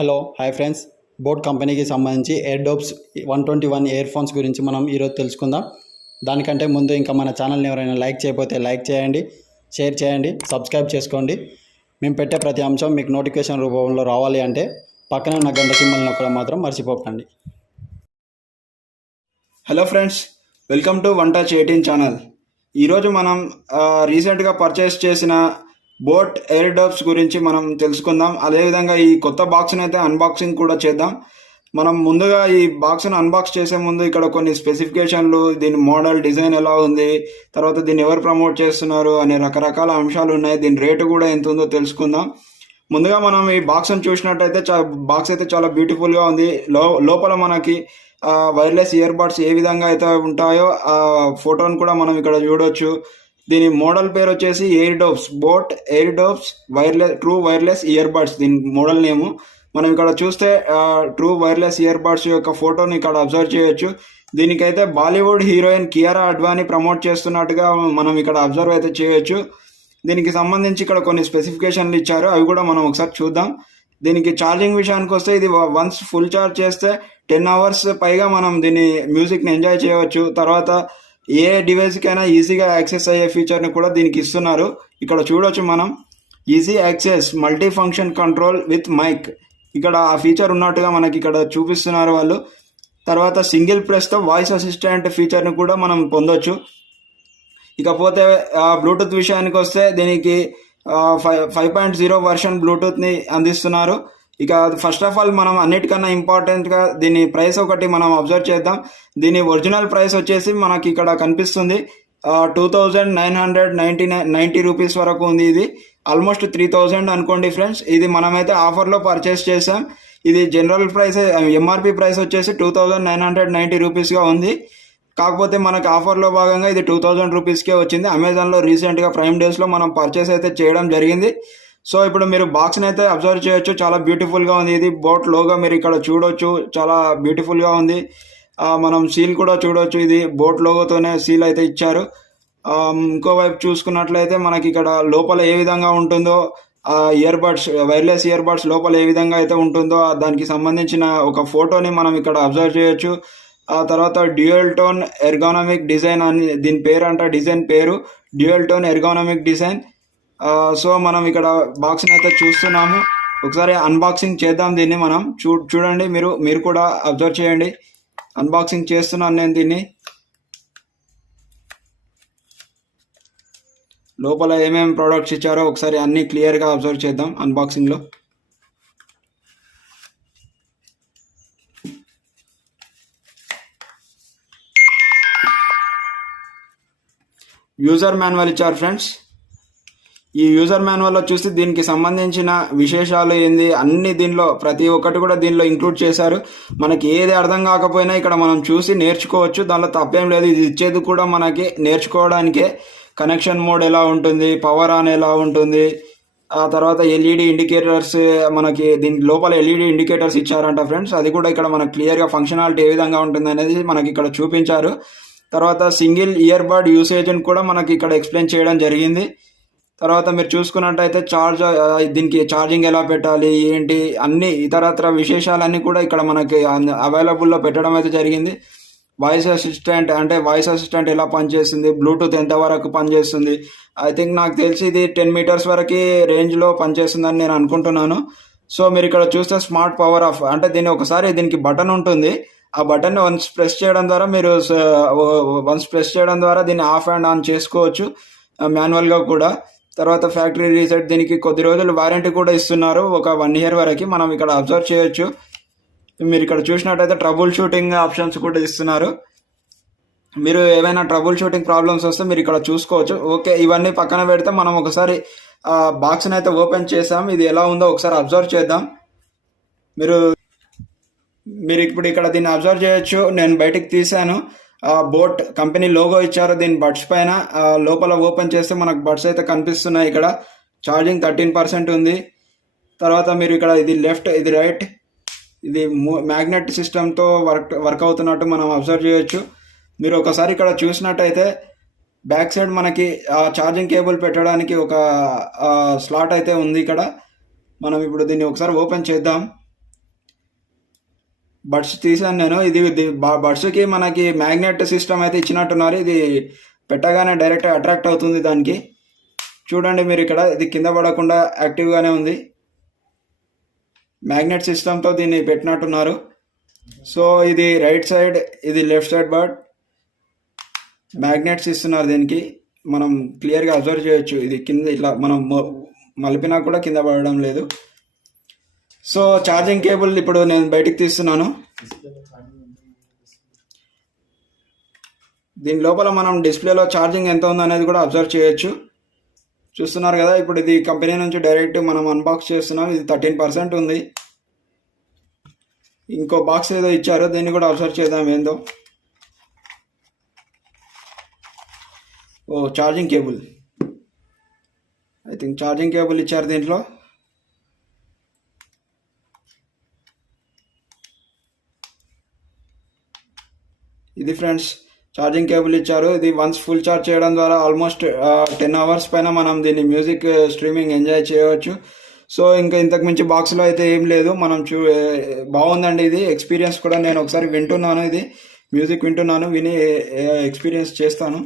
Hello hi friends, boat కంపెనీకి సంబంధించి ఎయిర్డోప్స్ 121 ear phones గురించి మనం ఈరోజు తెలుసుకుందాం. దానికంటే ముందు ఇంకా మన ఛానల్ని ఎవరైనా లైక్ చేయకపోతే లైక్ చేయండి, షేర్ చేయండి, సబ్స్క్రైబ్ చేసుకోండి. మేము పెట్టే ప్రతి అంశం మీకు నోటిఫికేషన్ రూపంలో రావాలి అంటే పక్కనే ఉన్న గంట సింబల్ నొక్కడం మాత్రం మర్చిపోకండి. Hello friends, welcome to one touch 18 channel. ఈరోజు మనం రీసెంట్గా పర్చేస్ చేసిన బోట్ ఎయిర్డోప్స్ గురించి మనం తెలుసుకుందాం. అదేవిధంగా ఈ కొత్త బాక్స్ని అయితే అన్బాక్సింగ్ కూడా చేద్దాం. మనం ముందుగా ఈ బాక్స్ను అన్బాక్స్ చేసే ముందు ఇక్కడ కొన్ని స్పెసిఫికేషన్లు, దీని మోడల్, డిజైన్ ఎలా ఉంది, తర్వాత దీన్ని ఎవరు ప్రమోట్ చేస్తున్నారు అనే రకరకాల అంశాలు ఉన్నాయి. దీని రేటు కూడా ఎంత ఉందో తెలుసుకుందాం. ముందుగా మనం ఈ బాక్స్ను చూసినట్టయితే బాక్స్ అయితే చాలా బ్యూటిఫుల్గా ఉంది. లోపల మనకి వైర్లెస్ ఇయర్ బడ్స్ ఏ విధంగా అయితే ఉంటాయో ఆ ఫోటోను కూడా మనం ఇక్కడ చూడొచ్చు. దీని మోడల్ పేరు వచ్చేసి Airdopes, Boat Airdopes true wireless ear buds దీని మోడల్ నేము. మనం ఇక్కడ చూస్తే ట్రూ వైర్లెస్ ఇయర్ బడ్స్ యొక్క ఫోటోని ఇక్కడ అబ్జర్వ్ చేయొచ్చు. దీనికైతే బాలీవుడ్ హీరోయిన్ కియారా అడ్వానీ ప్రమోట్ చేస్తున్నట్టుగా మనం ఇక్కడ అబ్జర్వ్ అయితే చేయొచ్చు. దీనికి సంబంధించి ఇక్కడ కొన్ని స్పెసిఫికేషన్లు ఇచ్చారు, అవి కూడా మనం ఒకసారి చూద్దాం. దీనికి ఛార్జింగ్ విషయానికి వస్తే ఇది వన్స్ ఫుల్ ఛార్జ్ చేస్తే 10 hours పైగా మనం దీన్ని మ్యూజిక్ని ఎంజాయ్ చేయవచ్చు. తర్వాత ఏ డివైస్కైనా ఈజీగా యాక్సెస్ అయ్యే ఫీచర్ని కూడా దీనికి ఇస్తున్నారు. ఇక్కడ చూడొచ్చు మనం, easy access multi function control with mic, ఇక్కడ ఆ ఫీచర్ ఉన్నట్టుగా మనకి ఇక్కడ చూపిస్తున్నారు వాళ్ళు. తర్వాత సింగిల్ ప్రెస్తో వాయిస్ అసిస్టెంట్ ఫీచర్ని కూడా మనం పొందొచ్చు. ఇకపోతే బ్లూటూత్ విషయానికి వస్తే దీనికి 5.0 వర్షన్ బ్లూటూత్ని అందిస్తున్నారు. ఇక ఫస్ట్ ఆఫ్ ఆల్ మనం అన్నిటికన్నా ఇంపార్టెంట్గా దీని ప్రైస్ ఒకటి మనం అబ్జర్వ్ చేద్దాం. దీని ఒరిజినల్ ప్రైస్ వచ్చేసి మనకి ఇక్కడ కనిపిస్తుంది 2,990 రూపీస్ వరకు ఉంది. ఇది ఆల్మోస్ట్ 3,000 అనుకోండి ఫ్రెండ్స్. ఇది మనమైతే ఆఫర్లో పర్చేస్ చేసాం. ఇది జనరల్ ప్రైస్, ఎంఆర్పి ప్రైస్ వచ్చేసి 2,990 రూపీస్గా ఉంది. కాకపోతే మనకు ఆఫర్లో భాగంగా ఇది 2,000 రూపీస్కే వచ్చింది. అమెజాన్లో రీసెంట్గా ప్రైమ్ డేస్లో మనం పర్చేస్ అయితే చేయడం జరిగింది. సో ఇప్పుడు మీరు బాక్స్ని అయితే అబ్జర్వ్ చేయొచ్చు, చాలా బ్యూటిఫుల్గా ఉంది. ఇది బోట్ లోగో మీరు ఇక్కడ చూడొచ్చు, చాలా బ్యూటిఫుల్గా ఉంది. మనం సీల్ కూడా చూడొచ్చు, ఇది బోట్ లోగోతోనే సీల్ అయితే ఇచ్చారు. ఇంకోవైపు చూసుకున్నట్లయితే మనకి ఇక్కడ లోపల ఏ విధంగా ఉంటుందో, ear buds, wireless ear buds లోపల ఏ విధంగా అయితే ఉంటుందో దానికి సంబంధించిన ఒక ఫోటోని మనం ఇక్కడ అబ్జర్వ్ చేయొచ్చు. ఆ తర్వాత డ్యూయల్ టోన్ ఎర్గానమిక్ డిజైన్ అని దీని పేరు అంట, డిజైన్ పేరు డ్యూయల్ టోన్ ఎర్గానమిక్ డిజైన్. సో మనం ఇక్కడ బాక్స్ని అయితే చూస్తున్నాము. ఒకసారి అన్బాక్సింగ్ చేద్దాం దీన్ని మనం. చూడండి, మీరు కూడా అబ్జర్వ్ చేయండి. అన్బాక్సింగ్ చేస్తున్నాను నేను దీన్ని. లోపల ఏమేమి ప్రోడక్ట్స్ ఇచ్చారో ఒకసారి అన్నీ క్లియర్గా అబ్జర్వ్ చేద్దాం అన్బాక్సింగ్లో. యూజర్ మాన్యువల్ ఇచ్చారు ఫ్రెండ్స్. ఈ యూజర్ మాన్యువల్లో చూస్తే దీనికి సంబంధించిన విశేషాలు ఏంది అన్ని దీనిలో ప్రతి ఒక్కటి కూడా దీనిలో ఇంక్లూడ్ చేశారు. మనకి ఏది అర్థం కాకపోయినా ఇక్కడ మనం చూసి నేర్చుకోవచ్చు, దానిలో తప్పేం లేదు. ఇది ఇచ్చేది కూడా మనకి నేర్చుకోవడానికే. కనెక్షన్ మోడ్ ఎలా ఉంటుంది, పవర్ ఆన్ ఎలా ఉంటుంది, ఆ తర్వాత ఎల్ఈడి ఇండికేటర్స్, మనకి దీని లోపల ఎల్ఈడి ఇండికేటర్స్ ఇచ్చారంట ఫ్రెండ్స్. అది కూడా ఇక్కడ మనకు క్లియర్గా ఫంక్షనాలిటీ ఏ విధంగా ఉంటుంది అనేది మనకి ఇక్కడ చూపించారు. తర్వాత సింగిల్ ఇయర్ బడ్ యూసేజ్ని కూడా మనకి ఇక్కడ ఎక్స్ప్లెయిన్ చేయడం జరిగింది. తర్వాత మీరు చూసుకున్నట్టయితే దీనికి ఛార్జింగ్ ఎలా పెట్టాలి, ఏంటి, అన్ని ఇతరత్ర విశేషాలన్నీ కూడా ఇక్కడ మనకి అవైలబుల్లో పెట్టడం అయితే జరిగింది. వాయిస్ అసిస్టెంట్ ఎలా పనిచేస్తుంది, బ్లూటూత్ ఎంతవరకు పనిచేస్తుంది, ఐ థింక్ నాకు తెలిసి ఇది 10 meters వరకు రేంజ్లో పనిచేస్తుందని నేను అనుకుంటున్నాను. సో మీరు ఇక్కడ చూస్తే స్మార్ట్ పవర్ ఆఫ్ అంటే దీనికి బటన్ ఉంటుంది. ఆ బటన్ని వన్స్ ప్రెస్ చేయడం ద్వారా దీన్ని ఆఫ్ అండ్ ఆన్ చేసుకోవచ్చు మాన్యువల్గా కూడా. తర్వాత ఫ్యాక్టరీ రీసెట్, దీనికి కొద్ది రోజులు వారంటీ కూడా ఇస్తున్నారు, ఒక 1 year వరకు మనం ఇక్కడ అబ్జర్వ్ చేయొచ్చు. మీరు ఇక్కడ చూసినట్టయితే ట్రబుల్ షూటింగ్ ఆప్షన్స్ కూడా ఇస్తున్నారు. మీరు ఏమైనా ట్రబుల్ షూటింగ్ ప్రాబ్లమ్స్ వస్తే మీరు ఇక్కడ చూసుకోవచ్చు. ఓకే, ఇవన్నీ పక్కన పెడితే మనం ఒకసారి బాక్స్ని అయితే ఓపెన్ చేసాం. ఇది ఎలా ఉందో ఒకసారి అబ్జర్వ్ చేద్దాం. మీరు ఇప్పుడు ఇక్కడ దీన్ని అబ్జర్వ్ చేయొచ్చు. నేను బయటికి తీసాను. బోట్ కంపెనీ లోగో ఇచ్చారు దీని బడ్స్ పైన. లోపల ఓపెన్ చేస్తే మనకు బడ్స్ అయితే కనిపిస్తున్నాయి. ఇక్కడ ఛార్జింగ్ 13% ఉంది. తర్వాత మీరు ఇక్కడ ఇది లెఫ్ట్, ఇది రైట్, ఇది మ్యాగ్నెట్ సిస్టమ్తో వర్క్ అవుతున్నట్టు మనం అబ్జర్వ్ చేయొచ్చు. మీరు ఒకసారి ఇక్కడ చూసినట్టయితే బ్యాక్ సైడ్ మనకి ఛార్జింగ్ కేబుల్ పెట్టడానికి ఒక స్లాట్ అయితే ఉంది ఇక్కడ. మనం ఇప్పుడు దీన్ని ఒకసారి ఓపెన్ చేద్దాం. బడ్స్ తీసాను నేను. ఇది బడ్స్కి మనకి మ్యాగ్నెట్ సిస్టమ్ అయితే ఇచ్చినట్టున్నారు. ఇది పెట్టగానే డైరెక్ట్ అట్రాక్ట్ అవుతుంది దానికి. చూడండి మీరు ఇక్కడ, ఇది కింద పడకుండా యాక్టివ్గానే ఉంది. మ్యాగ్నెట్ సిస్టమ్తో దీన్ని పెట్టినట్టున్నారు. సో ఇది రైట్ సైడ్, ఇది లెఫ్ట్ సైడ్ బర్డ్. మ్యాగ్నెట్స్ ఇస్తున్నారు దీనికి, మనం క్లియర్గా అబ్జర్వ్ చేయొచ్చు. ఇది కింద ఇట్లా మనం మలిపినా కూడా కింద పడడం లేదు. సో ఛార్జింగ్ కేబుల్ ఇప్పుడు నేను బయటికి తీస్తున్నాను. దీని లోపల మనం డిస్ప్లేలో ఛార్జింగ్ ఎంత ఉంది అనేది కూడా అబ్జర్వ్ చేయొచ్చు. చూస్తున్నారు కదా, ఇప్పుడు ఇది కంపెనీ నుంచి డైరెక్ట్ మనం అన్బాక్స్ చేస్తున్నాం. ఇది 13% ఉంది. ఇంకో బాక్స్ ఏదో ఇచ్చారు, దీన్ని కూడా అబ్జర్వ్ చేద్దాం ఏందో. ఓ charging cable, I think charging cable ఇచ్చారు దీంట్లో. ఇది ఫ్రెండ్స్ ఛార్జింగ్ కేబుల్ ఇచ్చారు. ఇది వన్స్ ఫుల్ ఛార్జ్ చేయడం ద్వారా ఆల్మోస్ట్ 10 hours పైన మనం దీన్ని మ్యూజిక్ స్ట్రీమింగ్ ఎంజాయ్ చేయవచ్చు. సో ఇంకా ఇంతకు మించి బాక్స్లో అయితే ఏం లేదు. మనం బాగుందండి ఇది ఎక్స్పీరియన్స్ కూడా. నేను ఒకసారి వింటున్నాను, ఇది మ్యూజిక్ వింటున్నాను, విని ఎక్స్పీరియన్స్ చేస్తాను.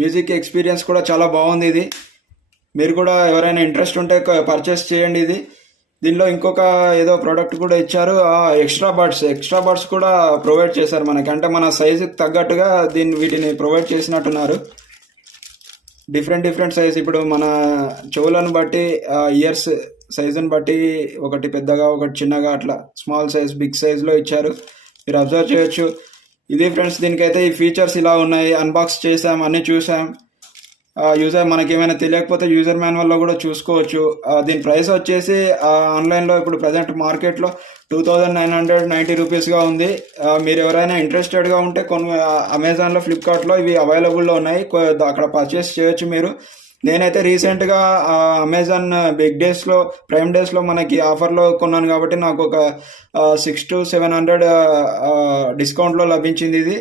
మ్యూజిక్ ఎక్స్పీరియన్స్ కూడా చాలా బాగుంది ఇది. మీరు కూడా ఎవరైనా ఇంట్రెస్ట్ ఉంటే పర్చేస్ చేయండి ఇది. దీనిలో ఇంకొక ఏదో ప్రోడక్ట్ కూడా ఇచ్చారు, ఎక్స్ట్రా బడ్స్ కూడా ప్రొవైడ్ చేశారు మనకి. అంటే మన సైజుకి తగ్గట్టుగా వీటిని ప్రొవైడ్ చేసినట్టున్నారు. Different size. ఇప్పుడు మన చెవులను బట్టి, ఇయర్స్ సైజుని బట్టి ఒకటి పెద్దగా ఒకటి చిన్నగా అట్లా స్మాల్ సైజ్ బిగ్ సైజ్లో ఇచ్చారు. మీరు అబ్జర్వ్ చేయొచ్చు. ఇది ఫ్రెండ్స్, దీనికైతే ఈ ఫీచర్స్ ఇలా ఉన్నాయి. అన్బాక్స్ చేసాం, అన్నీ చూసాం. మనకి ఏమైనా తెలియకపోతే యూజర్ మాన్యువల్లో కూడా చూసుకోవచ్చు. దీని ప్రైస్ వచ్చేసి ఆన్లైన్లో ఇప్పుడు ప్రజెంట్ మార్కెట్లో 2990 రూపీస్గా ఉంది. మీరు ఎవరైనా ఇంట్రెస్టెడ్గా ఉంటే అమెజాన్లో, ఫ్లిప్కార్ట్లో ఇవి అవైలబుల్లో ఉన్నాయి, అక్కడ పర్చేస్ చేయొచ్చు మీరు. నేనైతే రీసెంట్గా అమెజాన్ ప్రైమ్ డేస్లో మనకి ఆఫర్లో కొన్నాను కాబట్టి నాకు ఒక 600 to 700 డిస్కౌంట్లో లభించింది ఇది.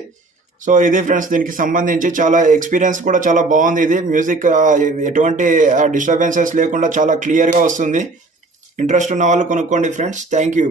సో ఇది ఫ్రెండ్స్, దీనికి సంబంధించి చాలా ఎక్స్పీరియన్స్ కూడా చాలా బాగుంది. ఇది మ్యూజిక్ ఎటువంటి డిస్టర్బెన్సెస్ లేకుండా చాలా క్లియర్గా వస్తుంది. ఇంట్రెస్ట్ ఉన్న వాళ్ళు కొనుక్కోండి ఫ్రెండ్స్. Thank you.